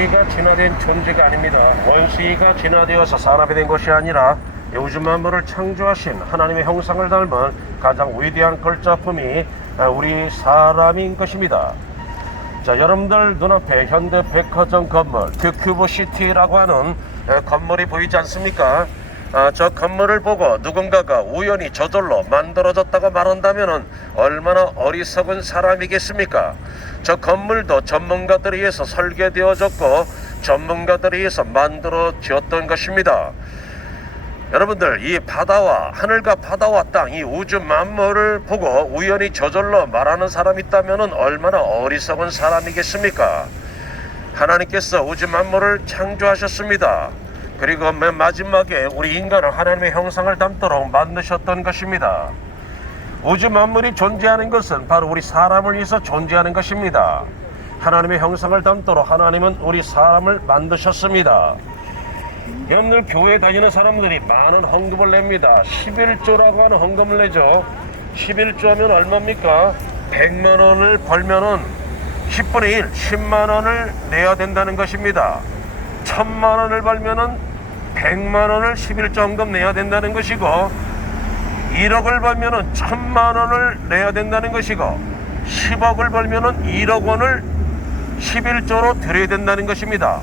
원시가 진화된 존재가 아닙니다. 원시가 진화되어서 사람이 된 것이 아니라 우주 만물을 창조하신 하나님의 형상을 닮은 가장 위대한 걸작품이 우리 사람인 것입니다. 자, 여러분들 눈앞에 현대 백화점 건물 큐브시티라고 하는 건물이 보이지 않습니까? 저 건물을 보고 누군가가 우연히 저절로 만들어졌다고 말한다면 얼마나 어리석은 사람이겠습니까? 저 건물도 전문가들에 의해서 설계되어졌고 전문가들에 의해서 만들어졌던 것입니다. 여러분들, 이 바다와 하늘과 바다와 땅, 이 우주 만물을 보고 우연히 저절로 말하는 사람이 있다면 얼마나 어리석은 사람이겠습니까? 하나님께서 우주 만물을 창조하셨습니다. 그리고 맨 마지막에 우리 인간을 하나님의 형상을 닮도록 만드셨던 것입니다. 우주 만물이 존재하는 것은 바로 우리 사람을 위해서 존재하는 것입니다. 하나님의 형상을 닮도록 하나님은 우리 사람을 만드셨습니다. 여러분들, 교회 다니는 사람들이 많은 헌금을 냅니다. 11조라고 하는 헌금을 내죠. 11조 하면 얼마입니까? 100만원을 벌면은 10분의 1, 10만원을 내야 된다는 것입니다. 1000만원을 벌면은 100만원을 11조 헌금 내야 된다는 것이고, 1억을 벌면은 1000만원을 내야 된다는 것이고, 10억을 벌면은 1억 원을 11조로 드려야 된다는 것입니다.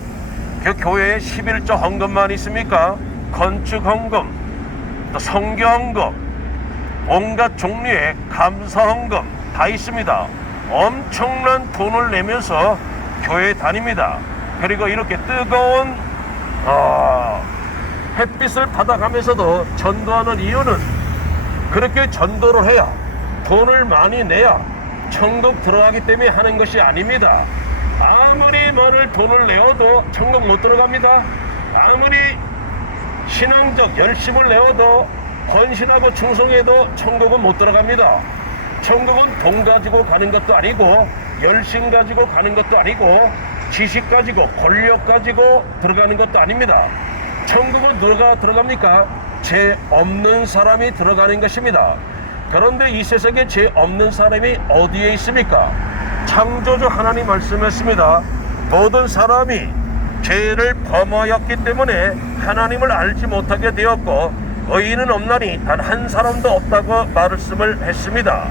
그 교회에 11조 헌금만 있습니까? 건축 헌금, 또 성교 헌금, 온갖 종류의 감사 헌금 다 있습니다. 엄청난 돈을 내면서 교회에 다닙니다. 그리고 이렇게 뜨거운 햇빛을 받아가면서도 전도하는 이유는 그렇게 전도를 해야, 돈을 많이 내야 천국 들어가기 때문에 하는 것이 아닙니다. 아무리 많은 돈을 내어도 천국 못 들어갑니다. 아무리 신앙적 열심을 내어도 헌신하고 충성해도 천국은 못 들어갑니다. 천국은 돈 가지고 가는 것도 아니고, 열심 가지고 가는 것도 아니고, 지식 가지고 권력 가지고 들어가는 것도 아닙니다. 천국은 누가 들어갑니까? 죄 없는 사람이 들어가는 것입니다. 그런데 이 세상에 죄 없는 사람이 어디에 있습니까? 창조주 하나님 말씀했습니다. 모든 사람이 죄를 범하였기 때문에 하나님을 알지 못하게 되었고 의인은 없나니 단 한 사람도 없다고 말씀을 했습니다.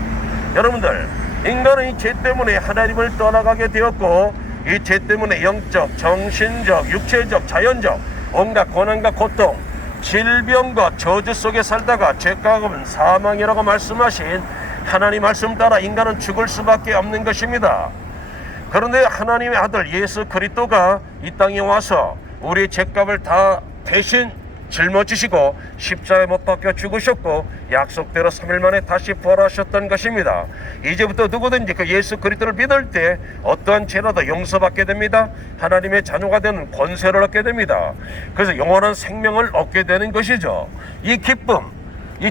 여러분들, 인간은 이 죄 때문에 하나님을 떠나가게 되었고, 이 죄 때문에 영적, 정신적, 육체적, 자연적 온갖 고난과 고통, 질병과 저주 속에 살다가 죄가 없는 사망이라고 말씀하신 하나님 말씀 따라 인간은 죽을 수밖에 없는 것입니다. 그런데 하나님의 아들 예수 그리스도가 이 땅에 와서 우리의 죄값을 다 대신 짊어지시고 십자가에 못 박혀 죽으셨고 약속대로 3일 만에 다시 부활하셨던 것입니다. 이제부터 누구든지 그 예수 그리스도를 믿을 때 어떠한 죄라도 용서받게 됩니다. 하나님의 자녀가 되는 권세를 얻게 됩니다. 그래서 영원한 생명을 얻게 되는 것이죠. 이 기쁨,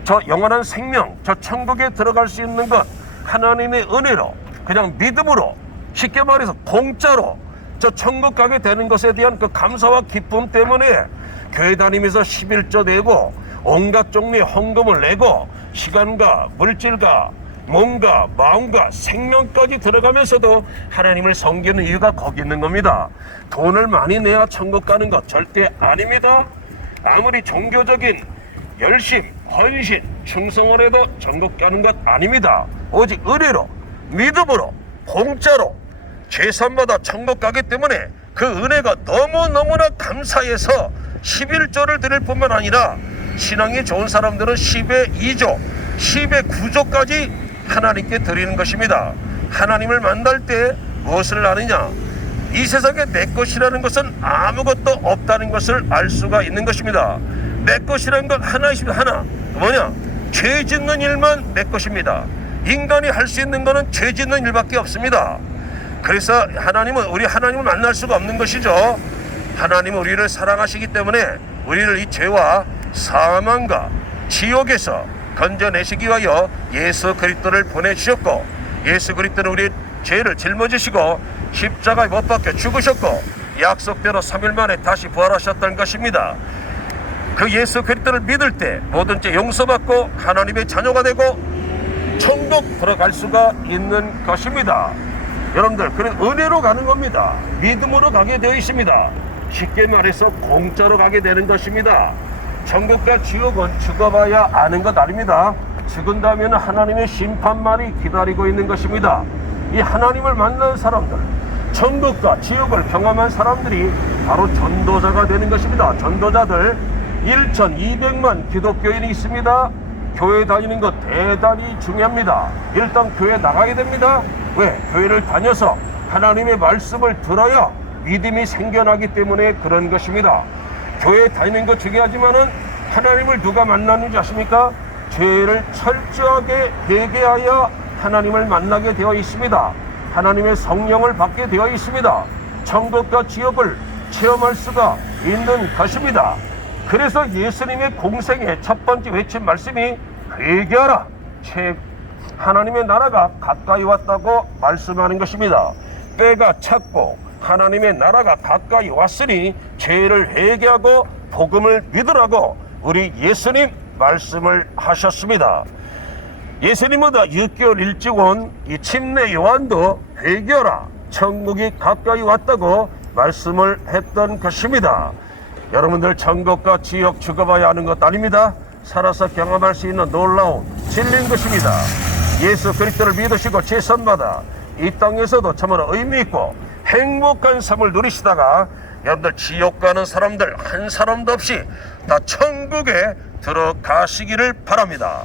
저 영원한 생명, 저 천국에 들어갈 수 있는 것, 하나님의 은혜로, 그냥 믿음으로, 쉽게 말해서 공짜로 저 천국 가게 되는 것에 대한 그 감사와 기쁨 때문에 교회 다니면서 11조 내고 온갖 종류의 헌금을 내고 시간과 물질과 몸과 마음과 생명까지 들어가면서도 하나님을 섬기는 이유가 거기 있는 겁니다. 돈을 많이 내야 천국 가는 것 절대 아닙니다. 아무리 종교적인 열심, 헌신, 충성을 해도 천국 가는 것 아닙니다. 오직 은혜로, 믿음으로, 공짜로 죄산마다 천국 가기 때문에 그 은혜가 너무너무나 감사해서 11조를 드릴 뿐만 아니라 신앙이 좋은 사람들은 10의 2조, 10의 9조까지 하나님께 드리는 것입니다. 하나님을 만날 때 무엇을 아느냐? 이 세상에 내 것이라는 것은 아무것도 없다는 것을 알 수가 있는 것입니다. 내 것이라는 건 하나 있습니다. 하나. 뭐냐? 죄 짓는 일만 내 것입니다. 인간이 할 수 있는 것은 죄 짓는 일밖에 없습니다. 그래서 우리 하나님을 만날 수가 없는 것이죠. 하나님은 우리를 사랑하시기 때문에 우리를 이 죄와 사망과 지옥에서 건져내시기 위하여 예수 그리스도를 보내주셨고, 예수 그리스도는 우리 죄를 짊어지시고 십자가에 못 박혀 죽으셨고 약속대로 3일 만에 다시 부활하셨다는 것입니다. 그 예수 그리스도를 믿을 때 모든 죄 용서받고 하나님의 자녀가 되고 천국 들어갈 수가 있는 것입니다. 여러분들, 그런 은혜로 가는 겁니다. 믿음으로 가게 되어 있습니다. 쉽게 말해서 공짜로 가게 되는 것입니다. 천국과 지옥은 죽어봐야 아는 것 아닙니다. 죽은 다음에는 하나님의 심판만이 기다리고 있는 것입니다. 이 하나님을 만난 사람들, 천국과 지옥을 경험한 사람들이 바로 전도자가 되는 것입니다. 전도자들 1,200만 기독교인이 있습니다. 교회 다니는 것 대단히 중요합니다. 일단 교회 나가야 됩니다. 왜? 교회를 다녀서 하나님의 말씀을 들어야 믿음이 생겨나기 때문에 그런 것입니다. 교회 다니는 것 중요하지만은 하나님을 누가 만나는지 아십니까? 죄를 철저하게 회개하여 하나님을 만나게 되어 있습니다. 하나님의 성령을 받게 되어 있습니다. 천국과 지옥을 체험할 수가 있는 것입니다. 그래서 예수님의 공생의 첫 번째 외친 말씀이 회개하라, 하나님의 나라가 가까이 왔다고 말씀하는 것입니다. 때가 찼고 하나님의 나라가 가까이 왔으니 죄를 회개하고 복음을 믿으라고 우리 예수님 말씀을 하셨습니다. 예수님보다 6개월 일찍 온 이 침례 요한도 회개하라, 천국이 가까이 왔다고 말씀을 했던 것입니다. 여러분들, 천국과 지옥 죽어봐야 하는 것 아닙니다. 살아서 경험할 수 있는 놀라운 진리인 것입니다. 예수 그리스도를 믿으시고 제선받아 이 땅에서도 참으로 의미있고 행복한 삶을 누리시다가 여러분들, 지옥 가는 사람들 한 사람도 없이 다 천국에 들어가시기를 바랍니다.